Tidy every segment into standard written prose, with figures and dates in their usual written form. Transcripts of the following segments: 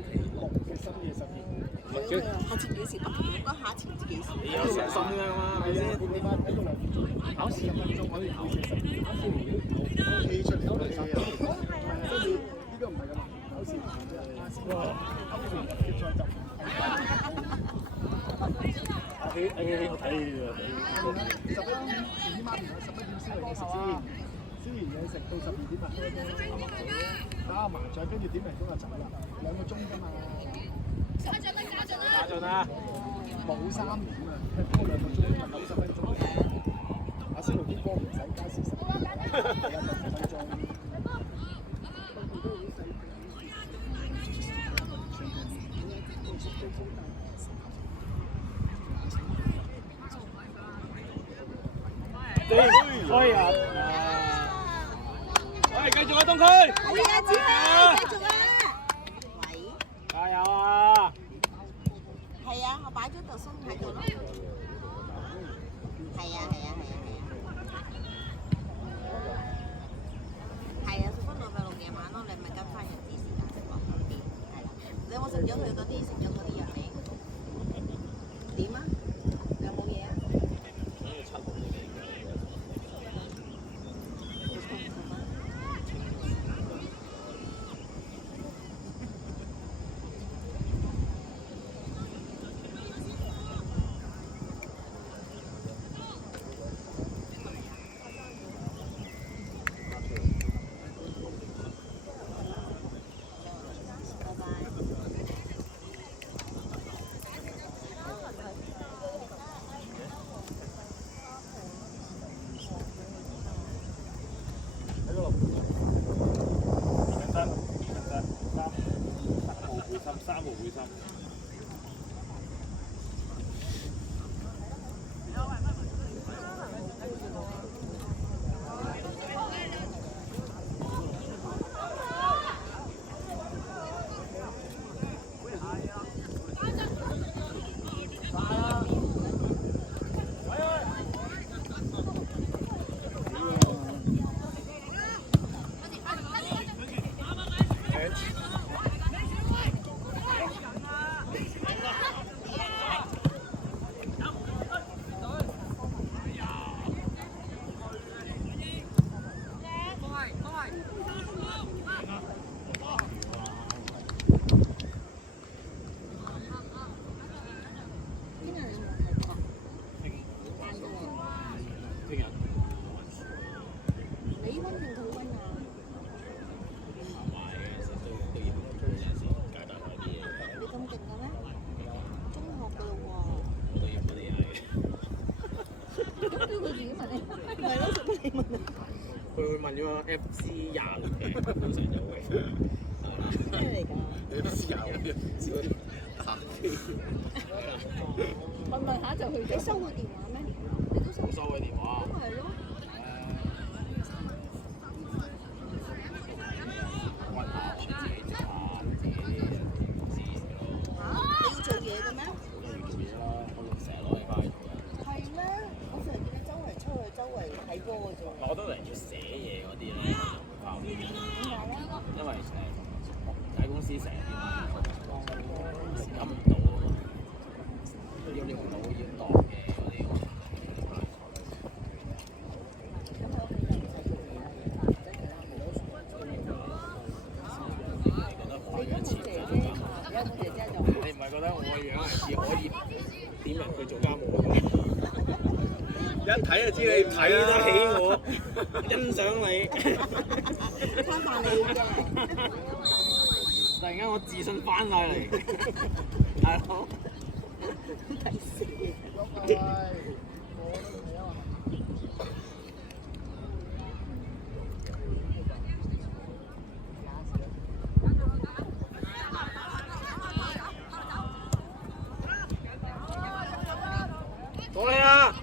6嘅深夜12點。下次幾時？我覺得下次唔知幾時。你有誠心㗎嘛？係咪先？你翻喺度留住考試10分鐘，可以考試10年，考試年氣出嚟都係跟住呢個唔係咁難，考試年即係考試年決賽就我睇11點媽咪有11點燒嚟嘢食先，燒完嘢食到12點打下麻雀，跟住點零鐘就走啦，2個鐘㗎嘛。打盡啦！冇3點啊，踢波2個鐘咪90分鐘。阿仙奴啲波唔使加時10分鐘。開啊！喂，繼續啊，東區！係啊，子希，繼續啊！喂，加油啊！係啊，我擺咗嚿心喺度咯。係啊，係啊，係啊，係啊。係啊，10分鐘咪6夜晚咯，你咪跟翻日子時間食落嗰啲，係啦。你有冇食咗佢嗰啲食咗嗰啲藥未？點啊？有冇嘢啊？3號會心。佢會問咗個 FC26嘅本身有嘅，咩嚟㗎？FC26只可以打機。問下就去咗。你收佢電話咩？你都冇收佢電話。咁係咯。問下自己做下，你要做嘢嘅咩？做嘢啦，我成日攞嚟翻去做嘅。係咩？我成日見你周圍出去，周圍睇波嘅啫。我都嚟要寫嘢嗰啲咧，因為喺公司成日諗唔到啊嘛，要用腦要度嘅嗰啲。你唔係覺得我個樣係似可以點人去做家務嘅？一睇就知你睇得起我，欣賞你。餐飯你嘅。突然間我自信翻晒嚟，大佬。第四。過嚟啊！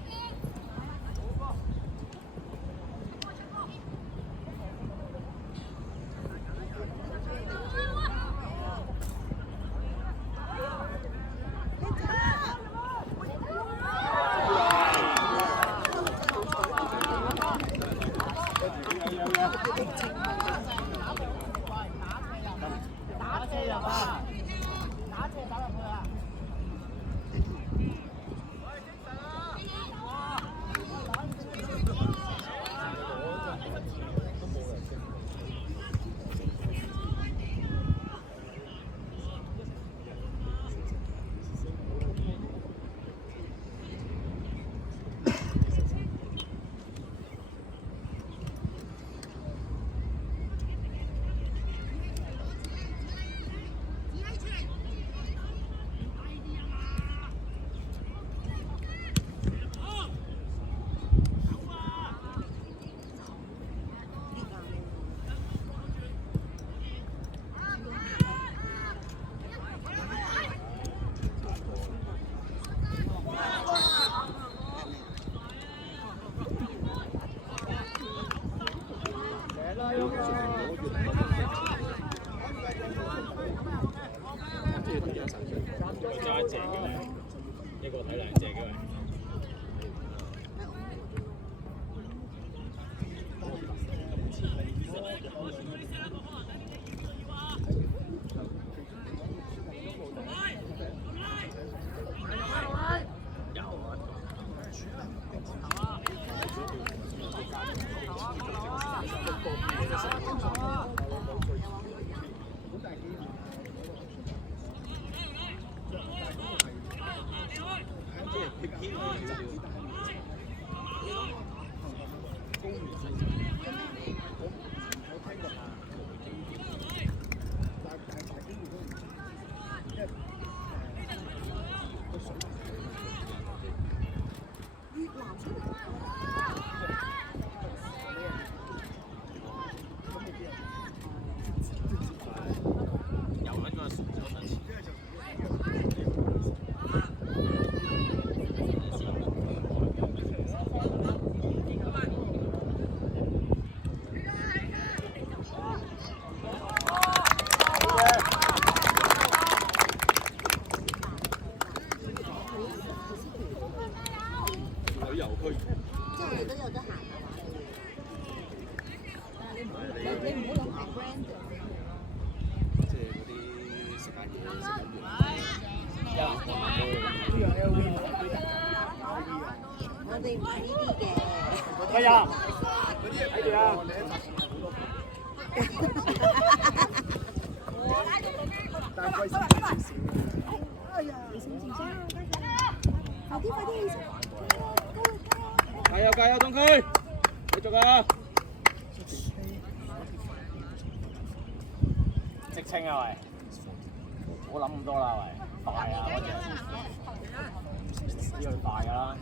打車入啊！隻嘅喂，一個睇兩隻嘅喂。係啊，睇住啊！但係貴少少。哎呀，快啲起身！加油加油，東區，繼續啊！直清啊喂，唔好諗咁多啦喂，快啊嗰隻，呢個快㗎啦。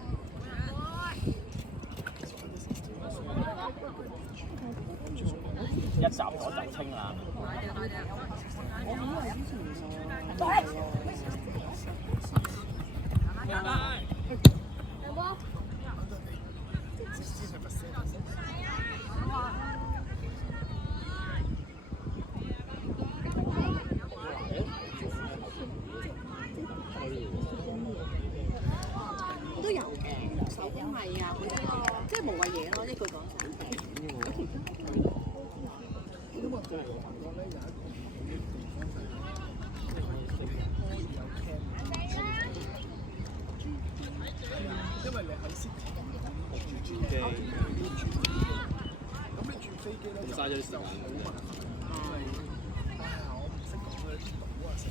一集咗就清啦。都有嘅，手工藝啊，即係無謂嘢咯，一句講晒。因為你喺先住轉機，咁你轉飛機咧就嘥咗啲時間。我唔識講嗰啲島啊成。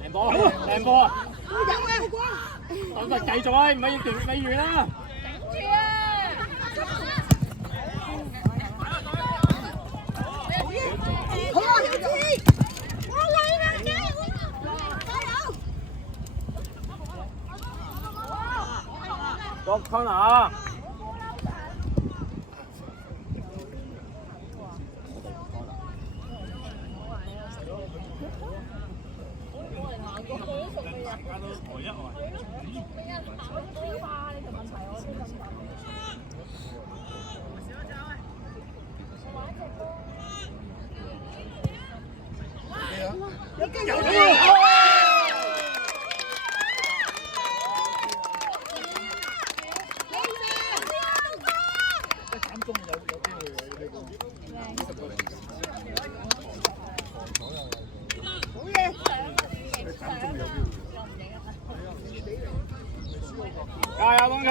靚波，靚波啊！有啊，我咪繼續啊，唔係要斷未完啦。頂住啊！好啊，小志，我嚟啦，加油！個 corner。加油，東區！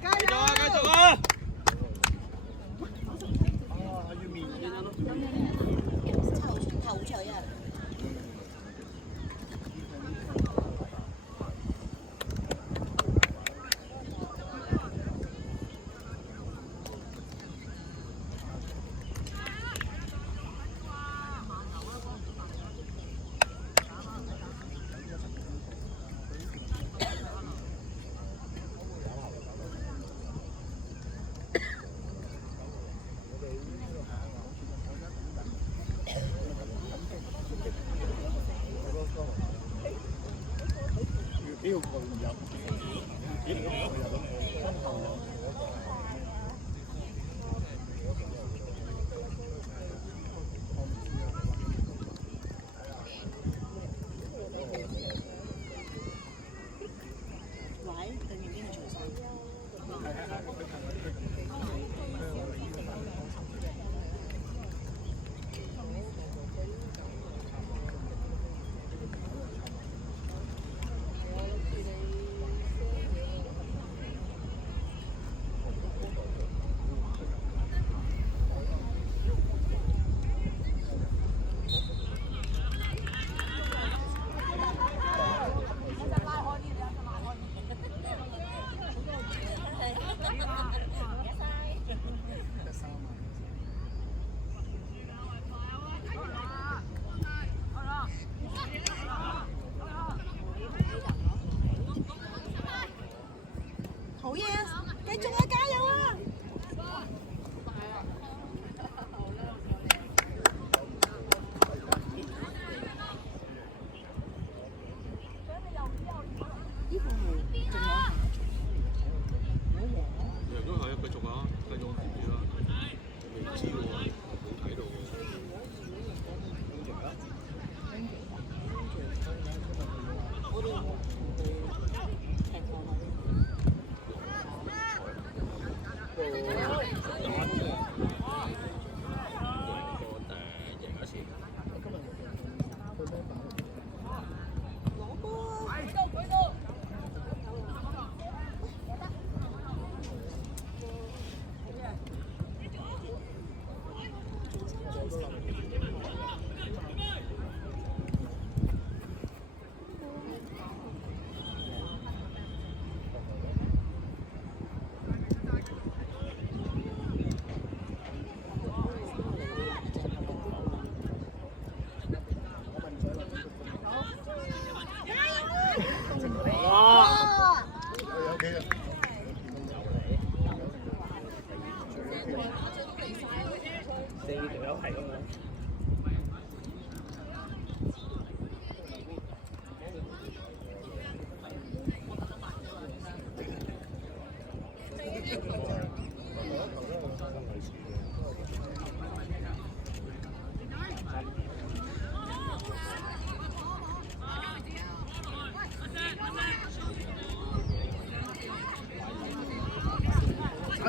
繼續啊，繼續啊！頭槌啊！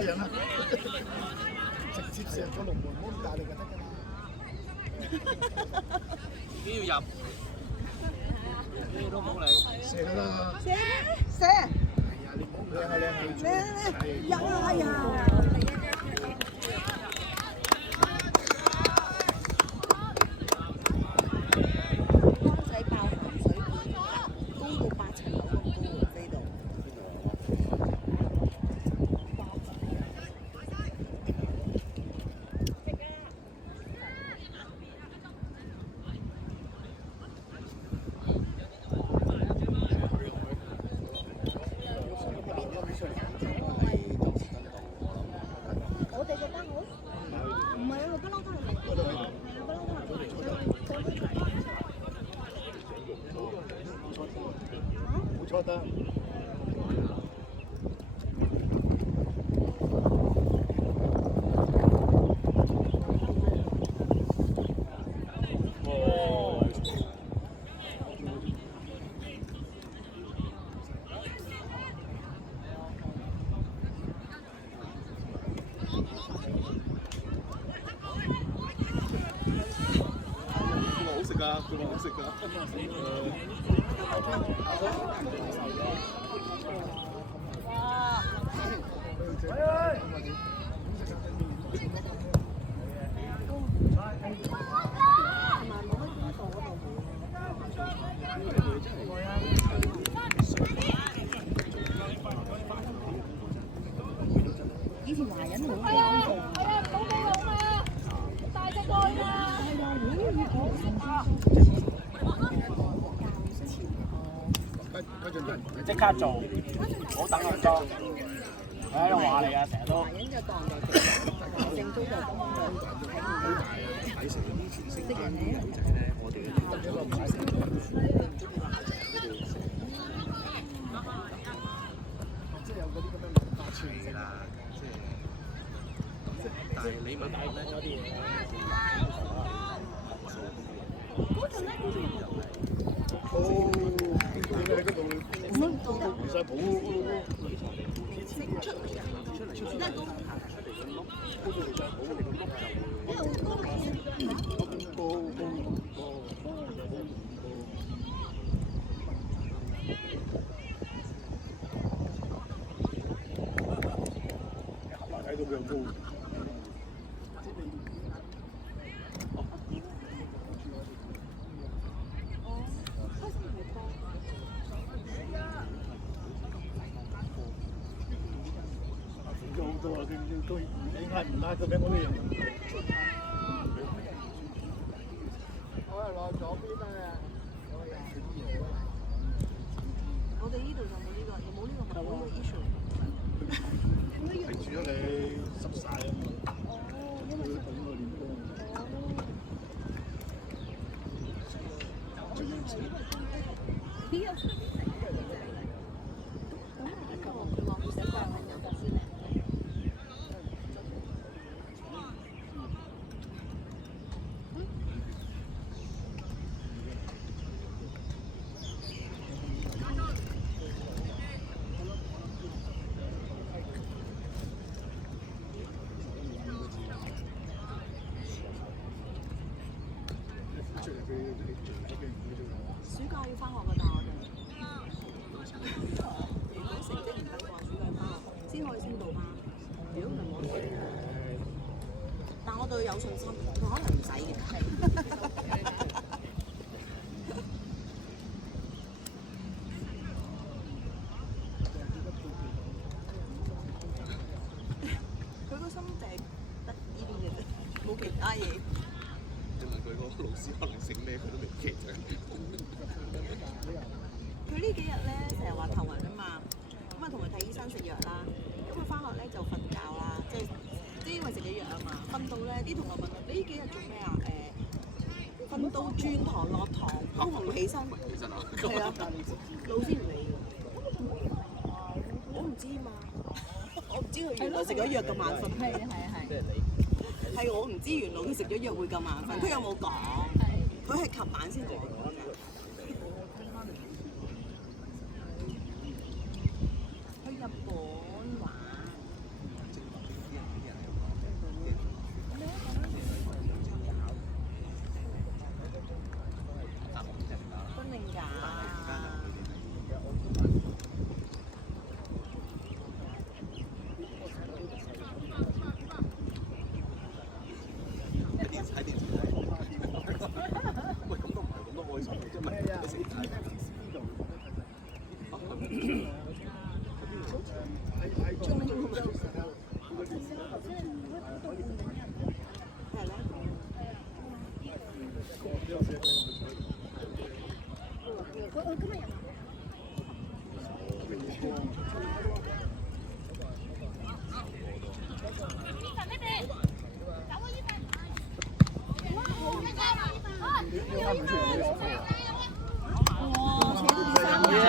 人啊！直接射個龍門，唔好咁大力就得㗎啦。自己要入，咩都冇你。射得啦！射！係啊，你唔好靚啊靚啊！呀呀！光仔爆鹹水片，高到8層樓咁高喎，飛到。我哋嗰間好？唔係啊，我不嬲都係嚟。係啊，不嬲都係嚟。冇錯得。好食㗎，佢話好食㗎。以前華人好啱做。即刻做，唔好等咁多。我喺度話你啊，成日都。華人就當就正宗就咁樣睇唔起。識人咧，我哋即係有嗰啲咁嘅文化傳承啦，但係你問我咧，有啲嘢哦，點解喺嗰度離曬譜喎？睇到佢又高。好多啊！佢你嗌唔嗌佢俾我哋人？我係攞左邊啊！我哋呢度就冇呢個，冇呢個冇呢個 issue。停住咗你濕晒啊嘛！哦，因為佢等我練波。暑假要翻學㗎，但係我哋如果成績唔得嘅話，暑假要翻學先可以升到班。如果唔係冇得升。但我對佢有信心，佢可能唔使嘅。佢個心淨係得呢啲嘅啫，冇其他嘢。你問佢個老師可能姓咩，佢都未記得。佢呢幾日咧成日話頭暈啊嘛，咁啊同佢睇醫生食藥啦，咁佢翻學咧就瞓覺啦，即係因為食咗藥啊嘛，瞓到咧啲同學問佢：你呢幾日做咩啊？瞓到轉堂落堂都唔起身。起身啊！係啊，老師唔理㗎。我唔知嘛，我唔知佢原來食咗藥咁眼瞓。係啊係啊係。係我唔知原來佢食咗藥會咁眼瞓，佢有冇講？佢係琴晚先講㗎。去日本玩。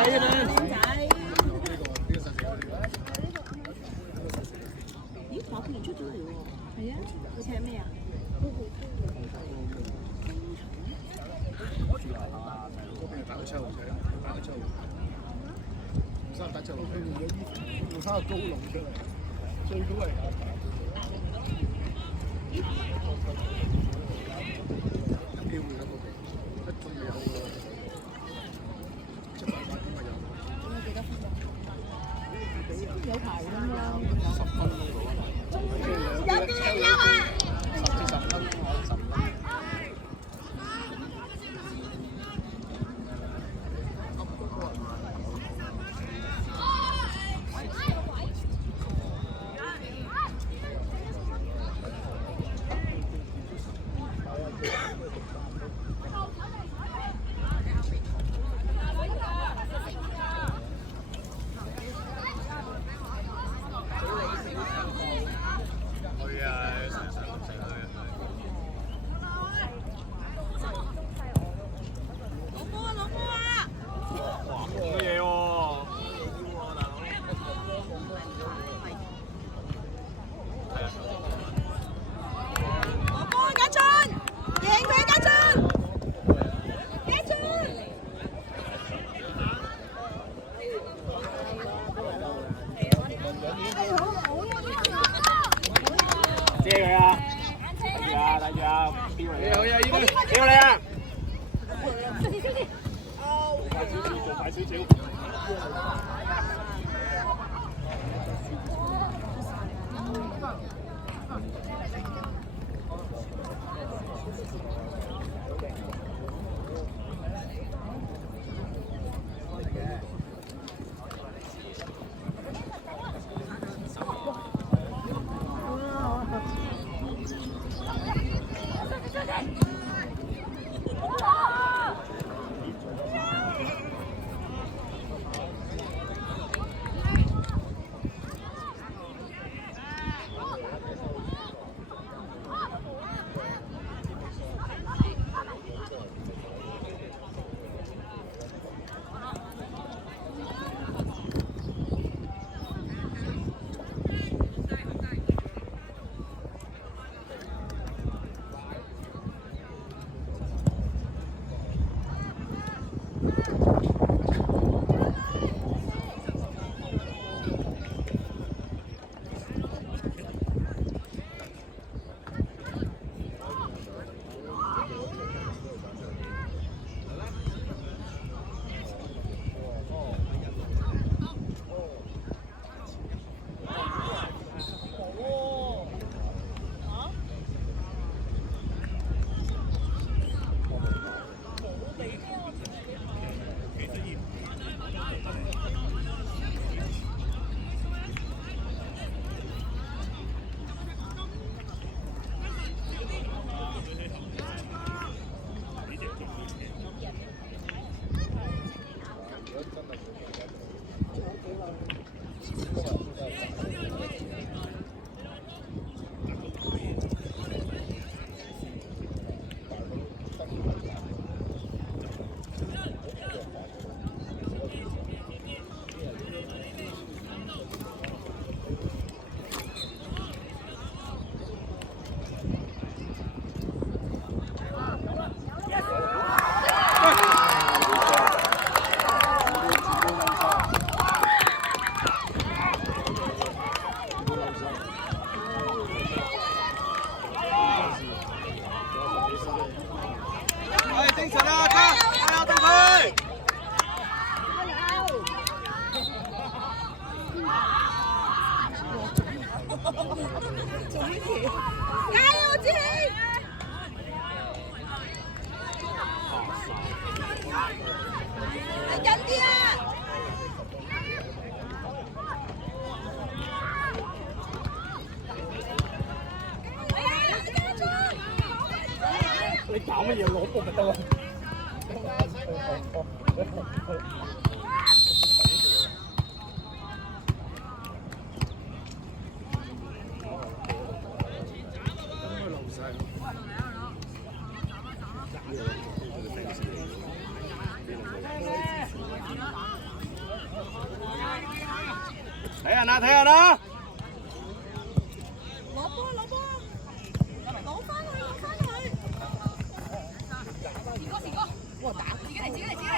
啫嘛。咦，馬冠連出咗嚟喎。係啊，佢踢咩啊？嗰邊打個抽，打個抽。胡生打抽，胡生個高龍出嚟，最高係。有機會啦，嗰個一中就有喎，788點咪有。有排咁咯。10分咯，有啲有啊！10至10分，我10分。你搞乜嘢攞波咪得咯？人啦，睇人啦。攞波攞波，攞翻去攞翻去。時哥，哇打！自己嚟自己嚟自己嚟。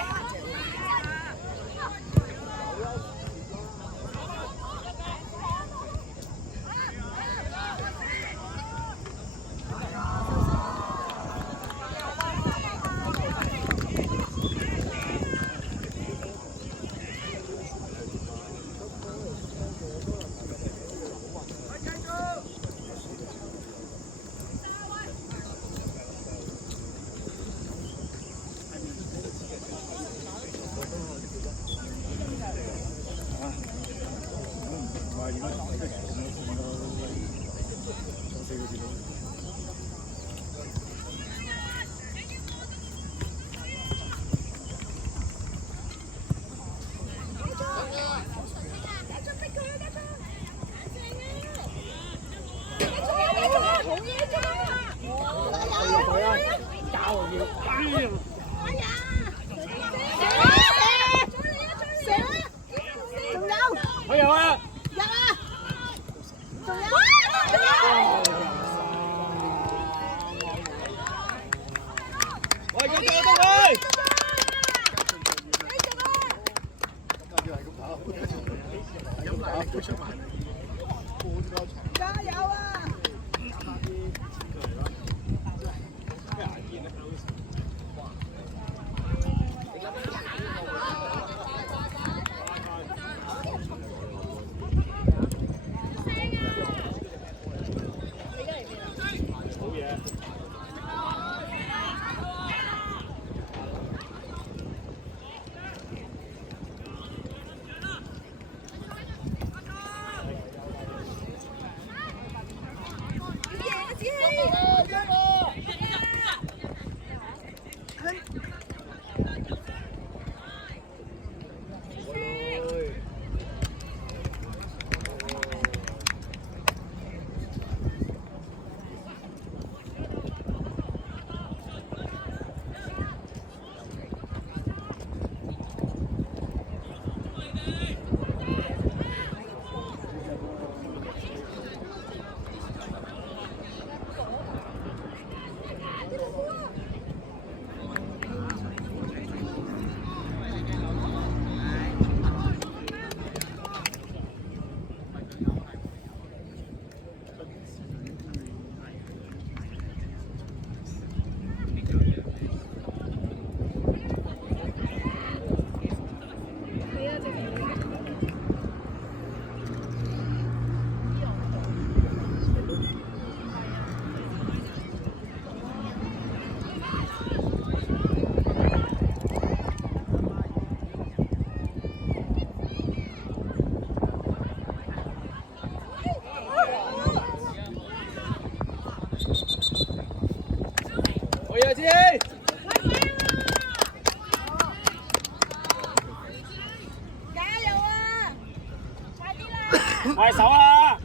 快手啦！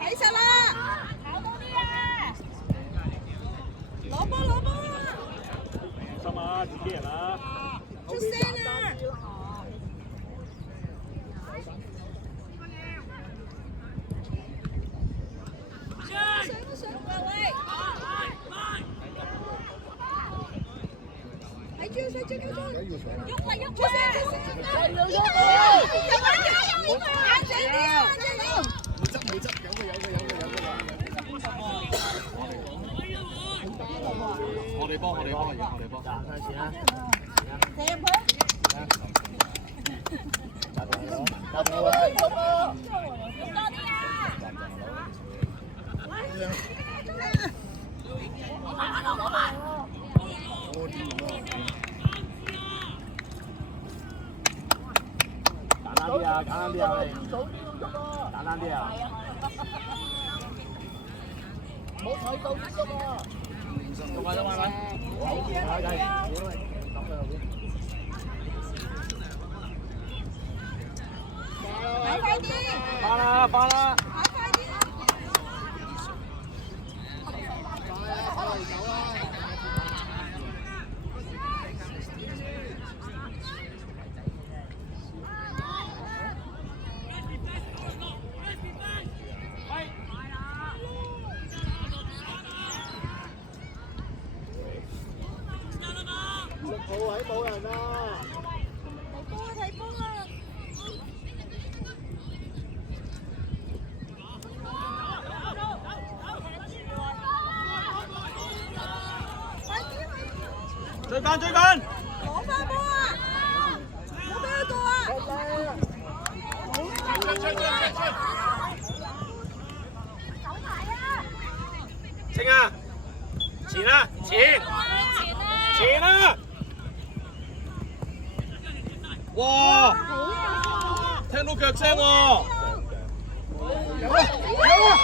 睇實啦！跑多啲啊！攞波攞波！心啊，自己人啦！出聲啊！上各位！睇住睇住睇住！喐嚟喐出聲出聲！加油加油！眼睛啲啊！冇執，有嘅。我哋幫。開始啦！射入去！加油啊！多啲啊！簡單啲啊！簡單啲啊！冇睇到啲㗎嘛！得咪？跑快啲！翻啦！跑快啲！啦！睇波啊！追緊追緊！攞翻波啊！唔好俾佢過啊！清啊！前啊！前！前啊！哇！聽到腳聲喎！有啊！有啊！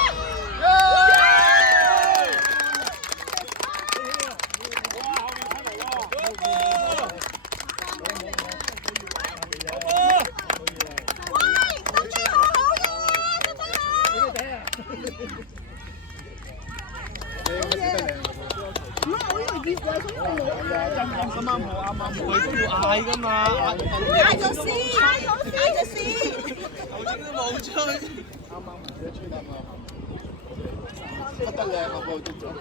啱啱冇嗌㗎嘛，嗌咗先，嗌咗先。頭先都冇吹。不得靚啊！個都做咩？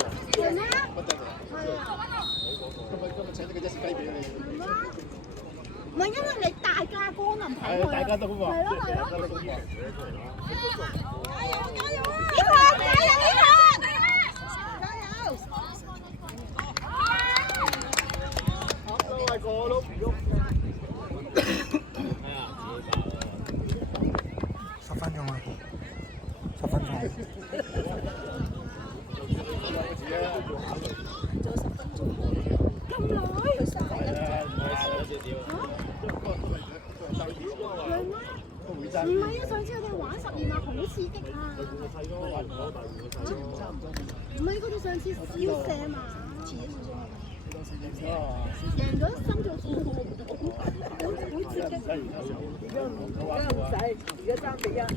不得靚。今日請呢個一時雞俾你。唔係因為你大家光臨睇佢，大家都好話。係咯係咯。加油加油啊！呢個加油呢個！都係個都唔喐。10分鐘啊！10分鐘。咁耐？唔係啊！上次我哋玩12碼好刺激啊！唔係嗰度上次燒射嘛，贏咗心跳數好刺激。而家唔使，而家3-1。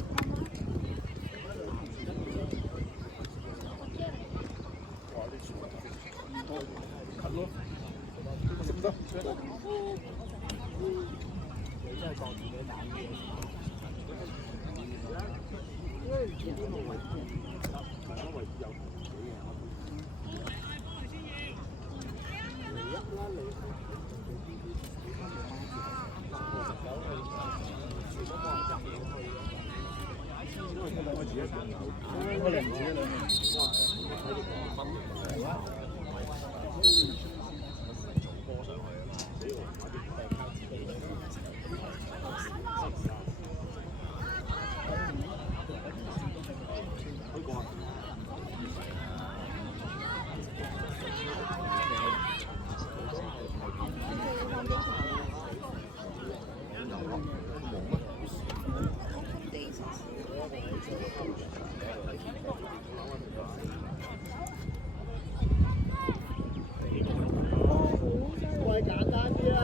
喂，簡單啲啦。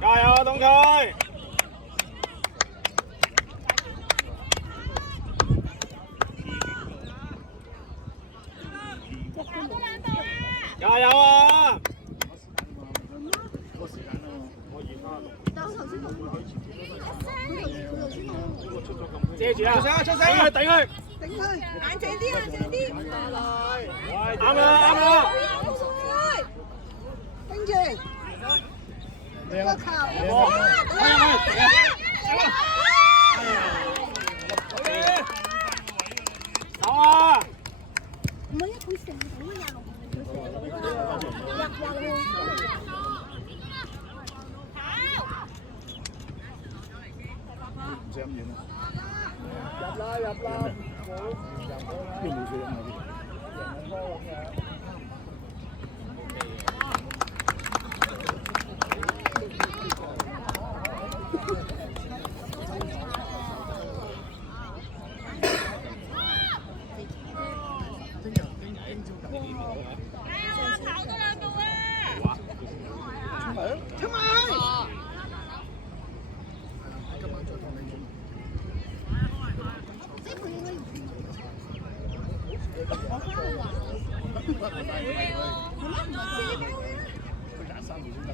加油啊，東區！加油啊！遮住啊！出聲！頂佢！眼靜啲，眼靜啲。啱啦，啱啦！跟住，靚啊！走啊！唔係啊，佢成到呀，唔使咁遠啊！入啦入啦！呢個冇水飲啊！即係佢應該要。我帶佢睇佢。佢揀3條先得。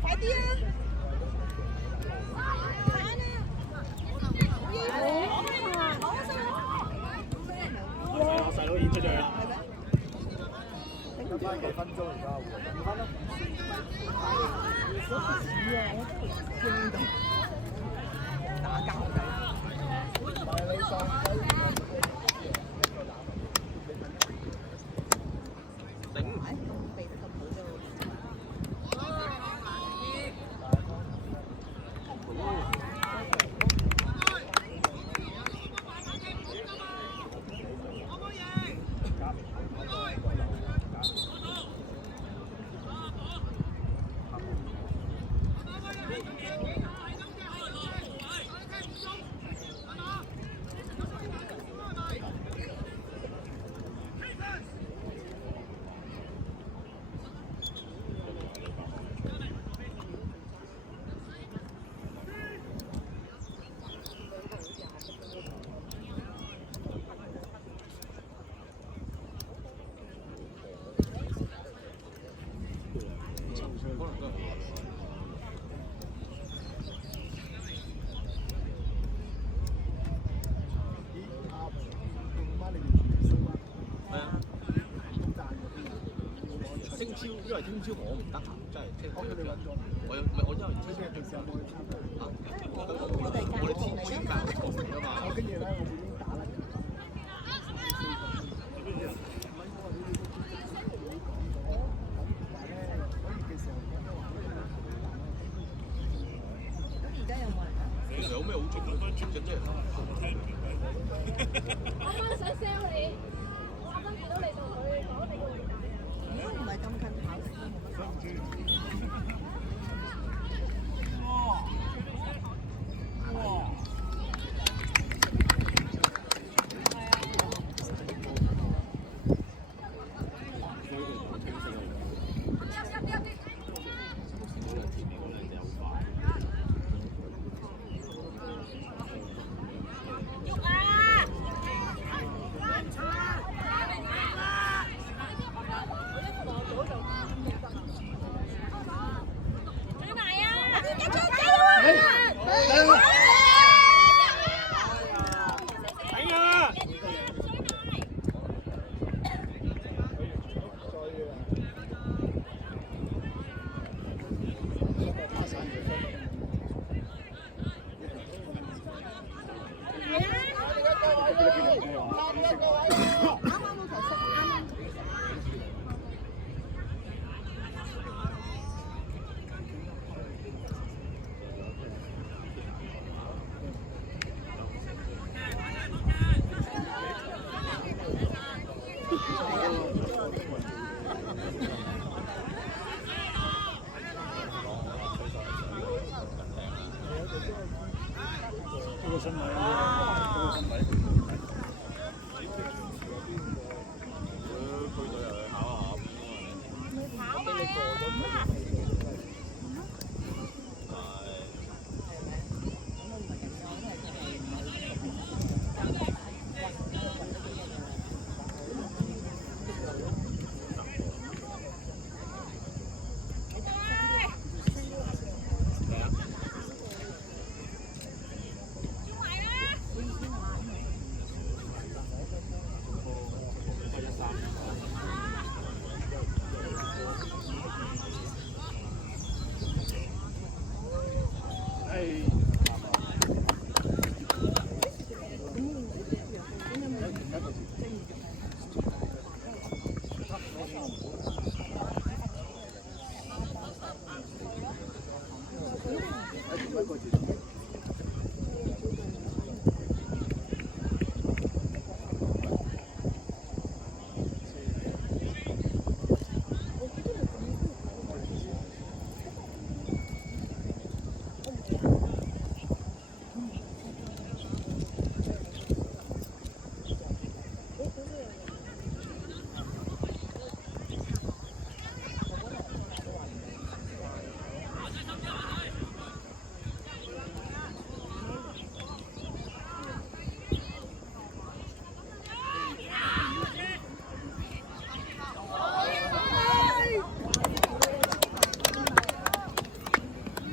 快啲啊！我細佬已經出咗去啦。有翻幾分鐘而家2分啦。打交聽朝，因為聽朝我唔得閒，真係聽朝我有唔係我因為聽朝平時有冇去參加？我哋天主教徒嚟㗎嘛。跟住咧，我已經打啦。有咩好做？即係啱啱想 sell 你，我啱啱見到你同佢講你個偉大。如果唔係咁近跑車，冇乜所謂。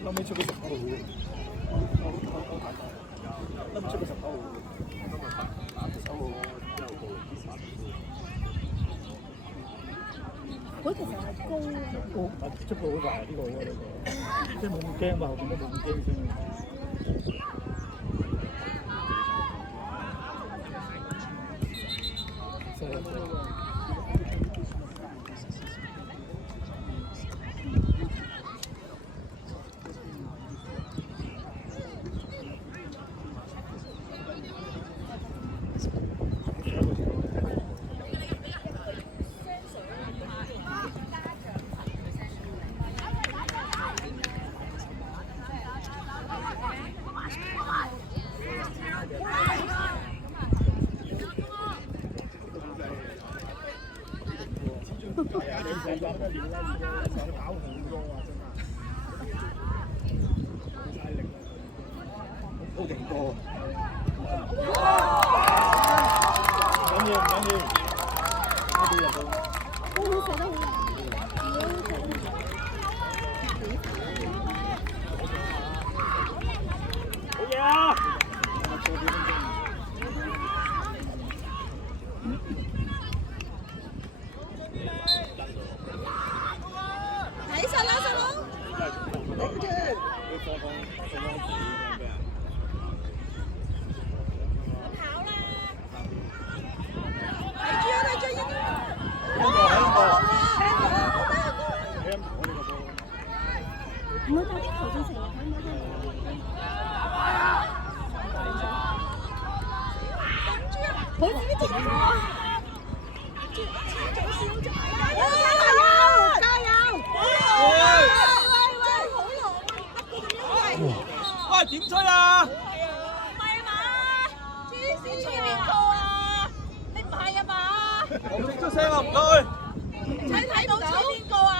後尾出咗19號，諗出咗19號。嗰其實係高出步好大呢個喎，即係冇咁驚嘛，後邊都冇咁驚先。好勁波！緊要，我哋入到。好食得好難，好嘢啊！睇實啦，細佬。頂住！唔好打啲球進成日睇唔到佢自己接咗啊！加油！喂，點吹啊？唔係嘛？黐線吹邊個啊？你唔係啊嘛？我唔識出聲啊，唔該。睇到吹邊個啊？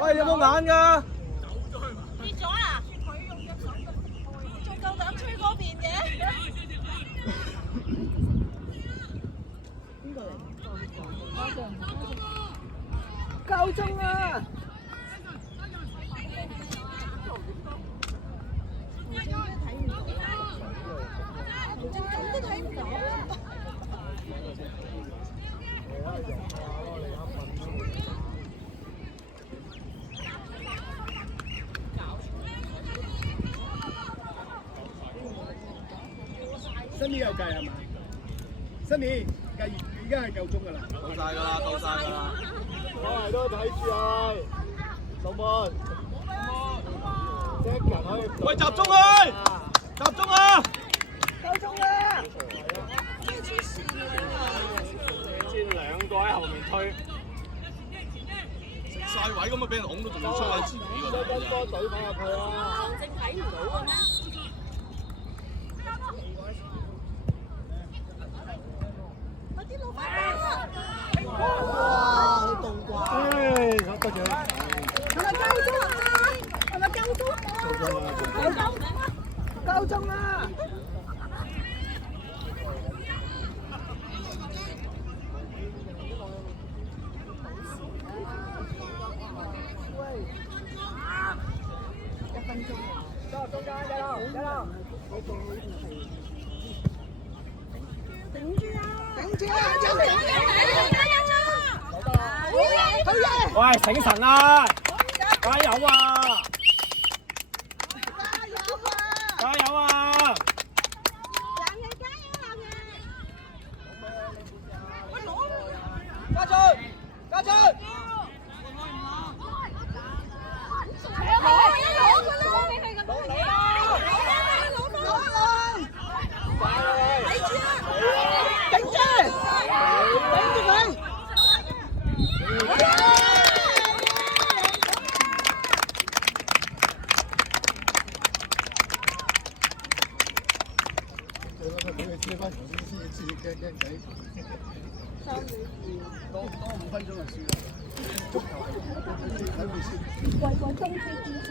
喂，有冇眼㗎？跌咗啊？仲夠膽吹嗰邊嘅？夠鐘啊！都睇唔到。新年有計係嘛？新年計而家係夠鐘㗎啦。到晒㗎啦，到晒㗎啦。我係都睇住啊，老妹。喂，集中去！集中啊！夠鐘啦！先兩個喺後面推，食晒位咁啊，俾人拱到仲要出喺自己嗰度。多隊跑入去啊！正睇唔到嘅咩？快啲攞翻啦！哇！好凍啩！好多謝。係咪夠鐘啊？係咪夠鐘啊？夠鐘啦！喂，醒神啦！加油啊！加油啊！家俊，家俊。多5分鐘就輸啦。足球係睇會輸。為中非堅持。